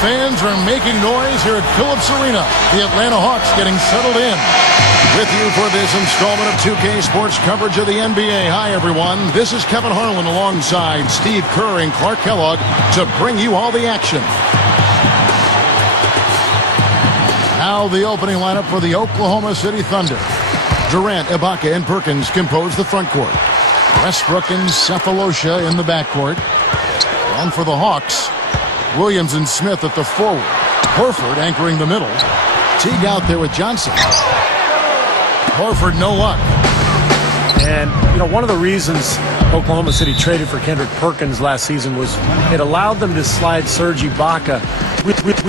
fans are making noise here at Phillips Arena. The Atlanta Hawks getting settled in. With you for this installment of 2K Sports coverage of the NBA. Hi, everyone. This is Kevin Harlan alongside Steve Kerr and Clark Kellogg to bring you all the action. Now the opening lineup for the Oklahoma City Thunder. Durant, Ibaka, and Perkins compose the front court. Westbrook and Cephalosha in the backcourt. And for the Hawks, Williams and Smith at the forward. Horford anchoring the middle. Teague out there with Johnson. Horford, no luck. And, one of the reasons Oklahoma City traded for Kendrick Perkins last season was it allowed them to slide Serge Ibaka,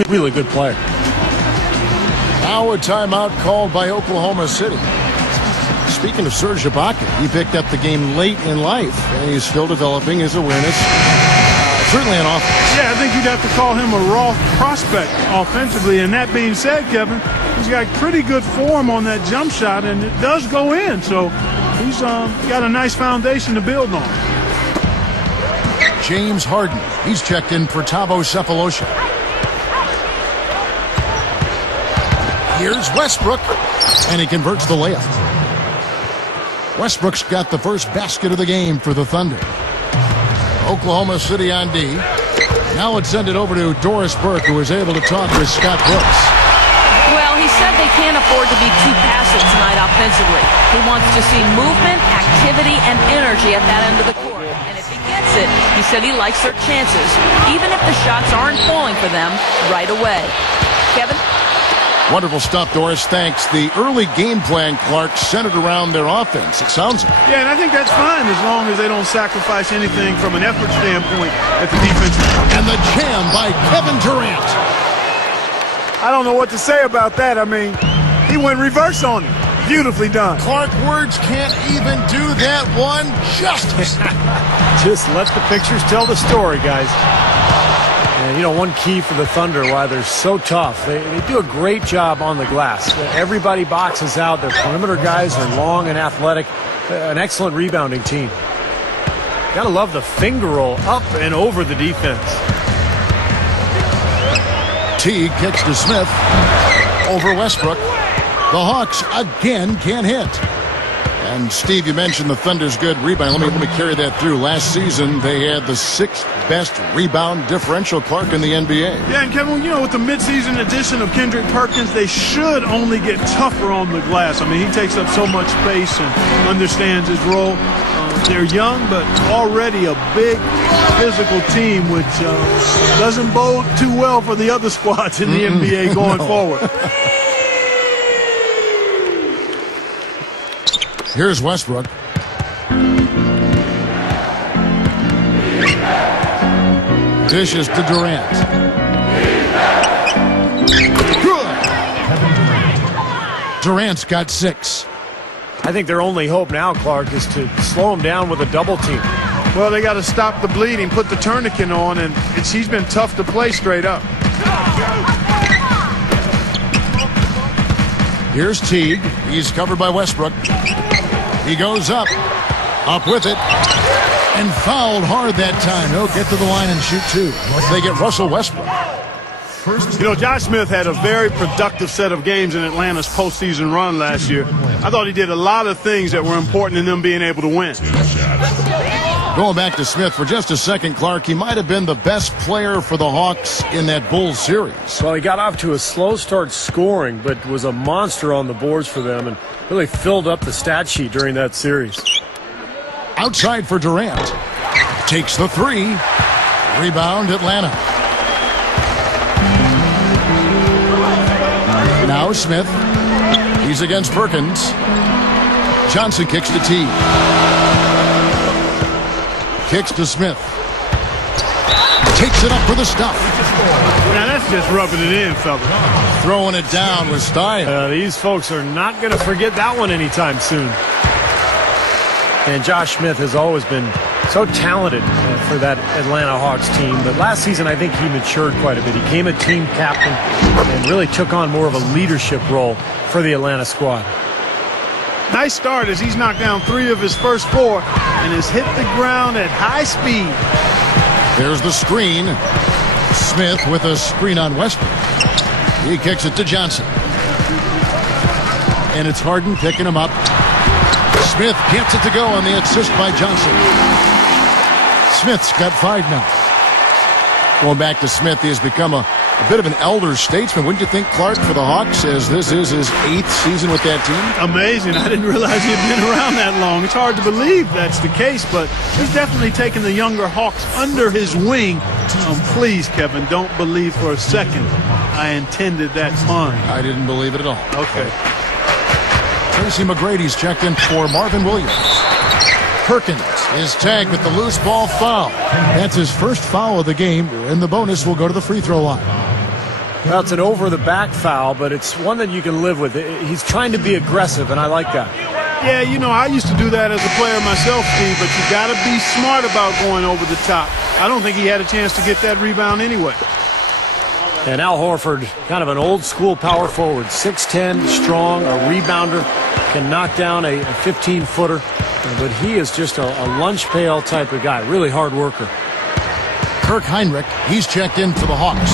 really good player. Now a timeout called by Oklahoma City. Speaking of Serge Ibaka, he picked up the game late in life, and he's still developing his awareness. Certainly an offense. Yeah, I think you'd have to call him a raw prospect offensively. And that being said, Kevin, he's got pretty good form on that jump shot, and it does go in. So he's got a nice foundation to build on. James Harden. He's checked in for Thabo Cephalosha. Here's Westbrook, and he converts the layup. Westbrook's got the first basket of the game for the Thunder. Oklahoma City on D. Now let's send it over to Doris Burke, who was able to talk with Scott Brooks. Well, he said they can't afford to be too passive tonight offensively. He wants to see movement, activity, and energy at that end of the court. And if he gets it, he said he likes their chances, even if the shots aren't falling for them right away. Kevin? Wonderful stuff, Doris. Thanks. The early game plan, Clark, centered around their offense, it sounds like. Yeah, and I think that's fine as long as they don't sacrifice anything from an effort standpoint at the defense. And the jam by Kevin Durant. I don't know what to say about that. I mean, he went reverse on him. Beautifully done. Clark, words can't even do that one justice. Just let the pictures tell the story, guys. And, one key for the Thunder, why they're so tough, they do a great job on the glass. Everybody boxes out. Their perimeter guys are long and athletic. An excellent rebounding team. Gotta love the finger roll up and over the defense. Teague kicks to Smith over Westbrook. The Hawks again can't hit. And Steve, you mentioned the Thunder's good rebound. Let me carry that through. Last season, they had the 6th best rebound differential, Clark, in the NBA. Yeah, and Kevin, with the midseason addition of Kendrick Perkins, they should only get tougher on the glass. I mean, he takes up so much space and understands his role. They're young, but already a big physical team, which doesn't bode too well for the other squads in the NBA going forward. Here's Westbrook. Dishes to Durant. Good. Durant's got 6. I think their only hope now, Clark, is to slow him down with a double team. Well, they got to stop the bleeding, put the tourniquet on, and he's been tough to play straight up. Here's Teague. He's covered by Westbrook. He goes up with it, and fouled hard that time. He'll get to the line and shoot 2. They get Russell Westbrook. Josh Smith had a very productive set of games in Atlanta's postseason run last year. I thought he did a lot of things that were important in them being able to win. Going back to Smith for just a second, Clark, he might have been the best player for the Hawks in that Bulls series. Well, he got off to a slow start scoring, but was a monster on the boards for them and really filled up the stat sheet during that series. Outside for Durant. Takes the 3. Rebound, Atlanta. Now Smith. He's against Perkins. Johnson kicks to Teague. Kicks to Smith. Takes it up for the stuff. Now that's just rubbing it in, fella. Throwing it down with style. These folks are not going to forget that one anytime soon. And Josh Smith has always been so talented for that Atlanta Hawks team. But last season, I think he matured quite a bit. He became a team captain and really took on more of a leadership role for the Atlanta squad. Nice start as he's knocked down 3 of his first 4 and has hit the ground at high speed. There's the screen. Smith with a screen on Westbrook. He kicks it to Johnson. And it's Harden picking him up. Smith gets it to go on the assist by Johnson. Smith's got 5 now. Going back to Smith, he has become a bit of an elder statesman. Wouldn't you think, Clark, for the Hawks, as this is his 8th season with that team? Amazing. I didn't realize he had been around that long. It's hard to believe that's the case, but he's definitely taken the younger Hawks under his wing. Please, Kevin, don't believe for a second I intended that pun. I didn't believe it at all. Okay. Tracy McGrady's checked in for Marvin Williams. Perkins is tagged with the loose ball foul. That's his first foul of the game, and the bonus will go to the free throw line. Well, it's an over-the-back foul, but it's one that you can live with. He's trying to be aggressive, and I like that. Yeah, you know, I used to do that as a player myself, Steve, but you got to be smart about going over the top. I don't think he had a chance to get that rebound anyway. And Al Horford, kind of an old-school power forward, 6'10", strong, a rebounder, can knock down a 15-footer. But he is just a lunch pail type of guy, really hard worker. Kirk Heinrich, he's checked in for the Hawks.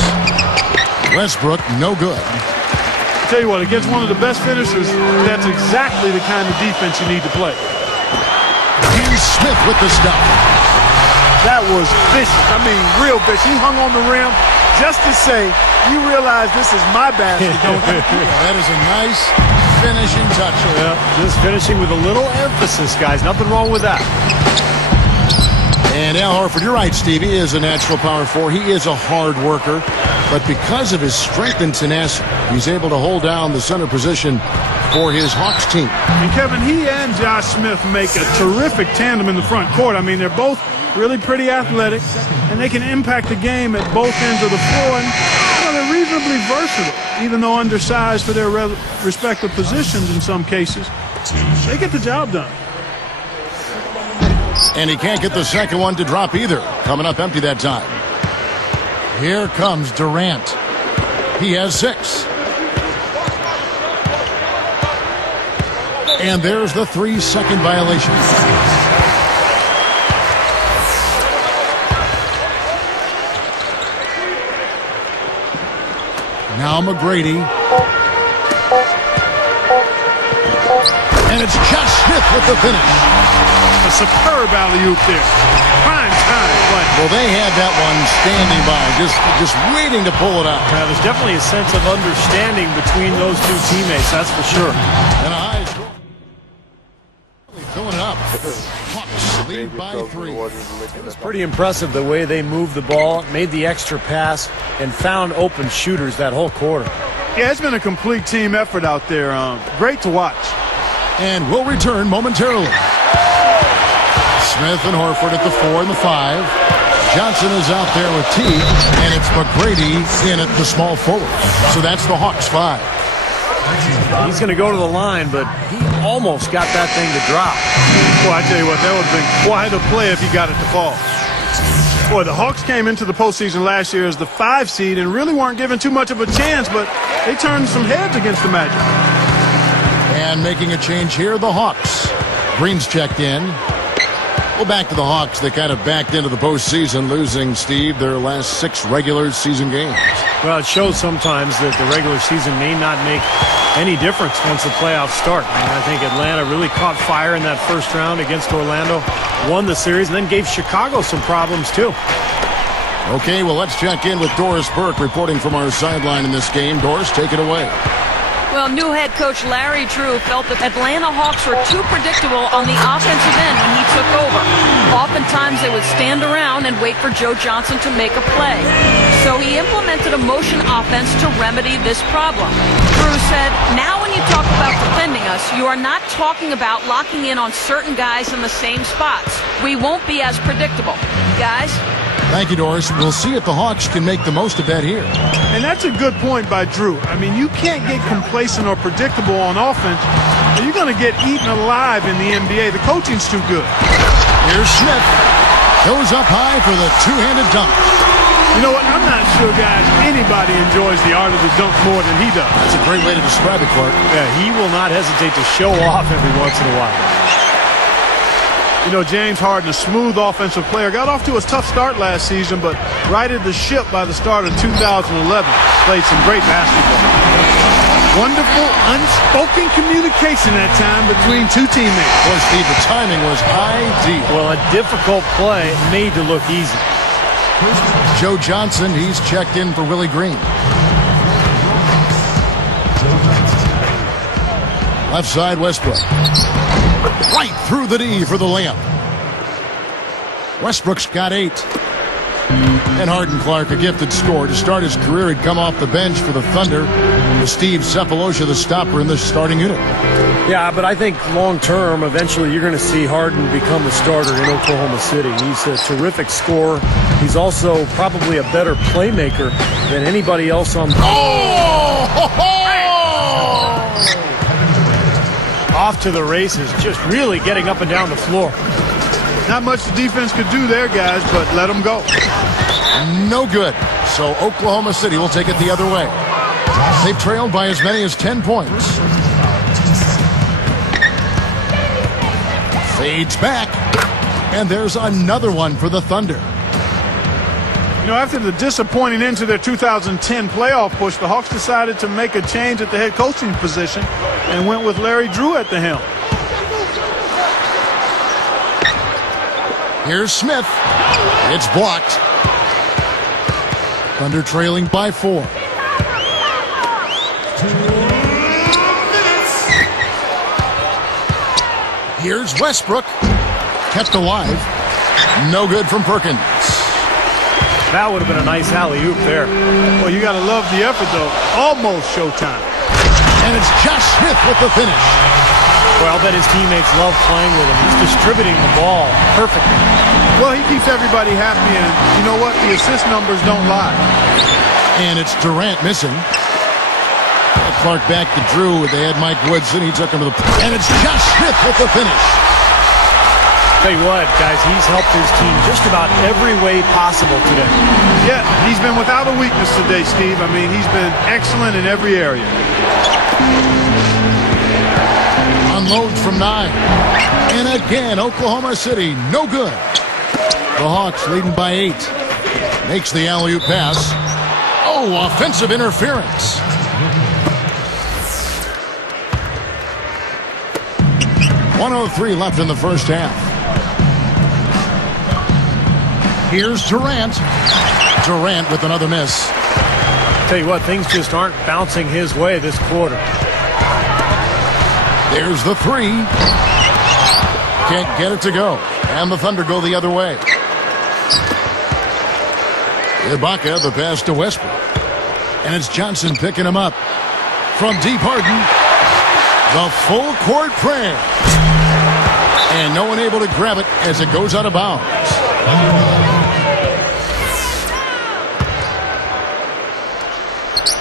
Westbrook, no good. I'll tell you what, against one of the best finishers, that's exactly the kind of defense you need to play. Here's Smith with the stop. That was vicious. I mean, real vicious. He hung on the rim just to say, you realize this is my basket, don't you? That is a nice finishing touch. Yeah, just finishing with a little emphasis, guys. Nothing wrong with that. And Al Horford, you're right, Steve. He is a natural power forward. He is a hard worker. But because of his strength and tenacity, he's able to hold down the center position for his Hawks team. And Kevin, he and Josh Smith make a terrific tandem in the front court. I mean, they're both really pretty athletic, and they can impact the game at both ends of the floor. And they're reasonably versatile, even though undersized for their respective positions in some cases. They get the job done. And he can't get the second one to drop either. Coming up empty that time. Here comes Durant. He has 6. And there's the 3-second violation. Now McGrady. And it's Josh Smith with the finish. A superb alley-oop there. Prime time play. Well, they had that one standing by, just waiting to pull it out. Yeah, there's definitely a sense of understanding between those two teammates, that's for sure. And a high score. Filling it up. Hawks lead by 3. It was pretty impressive the way they moved the ball, made the extra pass, and found open shooters that whole quarter. Yeah, it's been a complete team effort out there. Great to watch. And we'll return momentarily. Smith and Horford at the 4 and the 5. Johnson is out there with T, and it's McGrady in at the small forward. So that's the Hawks 5. He's going to go to the line, but he almost got that thing to drop. Boy, I tell you what, that would have been quite a play if he got it to fall. Boy, the Hawks came into the postseason last year as the 5 seed and really weren't given too much of a chance, but they turned some heads against the Magic. And making a change here, the Hawks. Green's checked in. Well, back to the Hawks. They kind of backed into the postseason, losing, Steve, their last 6 regular season games. Well, it shows sometimes that the regular season may not make any difference once the playoffs start. And I think Atlanta really caught fire in that first round against Orlando, won the series, and then gave Chicago some problems, too. Okay, well, let's check in with Doris Burke reporting from our sideline in this game. Doris, take it away. Well, new head coach Larry Drew felt that Atlanta Hawks were too predictable on the offensive end when he took over. Oftentimes, they would stand around and wait for Joe Johnson to make a play. So he implemented a motion offense to remedy this problem. Drew said, now when you talk about defending us, you are not talking about locking in on certain guys in the same spots. We won't be as predictable. Guys? Thank you, Doris. We'll see if the Hawks can make the most of that here. And that's a good point by Drew. I mean, you can't get complacent or predictable on offense, or you're going to get eaten alive in the NBA. The coaching's too good. Here's Smith. Goes up high for the two-handed dunk. You know what? I'm not sure, guys, anybody enjoys the art of the dunk more than he does. That's a great way to describe it, Clark. Yeah, he will not hesitate to show off every once in a while. You know, James Harden, a smooth offensive player, got off to a tough start last season, but righted the ship by the start of 2011. Played some great basketball. Wonderful, unspoken communication that time between two teammates. Boy, Steve, the timing was ideal. Well, a difficult play made to look easy. Joe Johnson, he's checked in for Willie Green. Left side, Westbrook. Right through the D for the layup. Westbrook's got 8. And Harden Clark, a gifted scorer. To start his career, he'd come off the bench for the Thunder. With Steve Cephalosha, the stopper in the starting unit. Yeah, but I think long-term, eventually you're going to see Harden become the starter in Oklahoma City. He's a terrific scorer. He's also probably a better playmaker than anybody else on the... Off to the races, just really getting up and down the floor. Not much the defense could do there, guys, but let them go. No good. So Oklahoma City will take it the other way. They've trailed by as many as 10 points. Fades back. And there's another one for the Thunder. You know, after the disappointing end to their 2010 playoff push, the Hawks decided to make a change at the head coaching position and went with Larry Drew at the helm. Here's Smith. It's blocked. Thunder trailing by 4. Here's Westbrook. Kept alive. No good from Perkins. That would have been a nice alley-oop there. Well, you got to love the effort, though. Almost showtime. And it's Josh Smith with the finish. Well, I'll bet his teammates love playing with him. He's distributing the ball perfectly. Well, he keeps everybody happy, and you know what? The assist numbers don't lie. And it's Durant missing. Clark back to Drew. They had Mike Woodson. He took him to the... And it's Josh Smith with the finish. Tell you what, guys, he's helped his team just about every way possible today. Yeah, he's been without a weakness today, Steve. I mean, he's been excellent in every area. Unloads from 9. And again, Oklahoma City, no good. The Hawks leading by 8. Makes the alley-oop pass. Oh, offensive interference. .103 left in the first half. Here's Durant. Durant with another miss. Tell you what, things just aren't bouncing his way this quarter. There's the 3. Can't get it to go. And the Thunder go the other way. Ibaka, the pass to Westbrook. And it's Johnson picking him up. From deep, Harden. The full court prayer. And no one able to grab it as it goes out of bounds.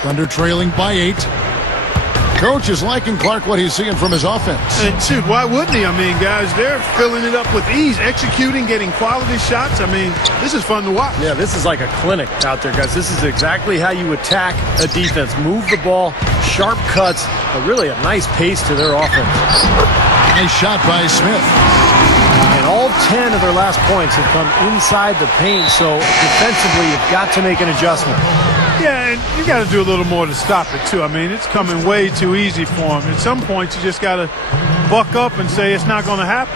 Thunder trailing by 8. Coach is liking Clark what he's seeing from his offense. And shoot, why wouldn't he? I mean, guys, they're filling it up with ease, executing, getting quality shots. I mean, this is fun to watch. Yeah, this is like a clinic out there, guys. This is exactly how you attack a defense. Move the ball, sharp cuts, but really a nice pace to their offense. Nice shot by Smith. And all 10 of their last points have come inside the paint, so defensively you've got to make an adjustment. Yeah, and you got to do a little more to stop it, too. I mean, it's coming way too easy for him. At some point, you just got to buck up and say it's not going to happen.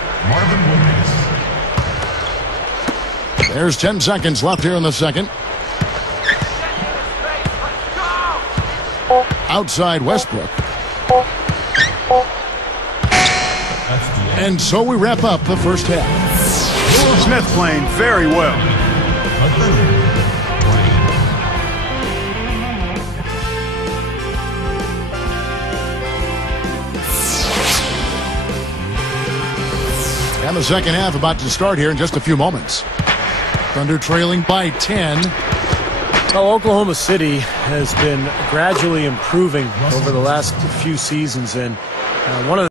There's 10 seconds left here in the second. Outside Westbrook. And so we wrap up the first half. Smith playing very well. And the second half about to start here in just a few moments. Thunder trailing by 10. Well, Oklahoma City has been gradually improving over the last few seasons, and one of the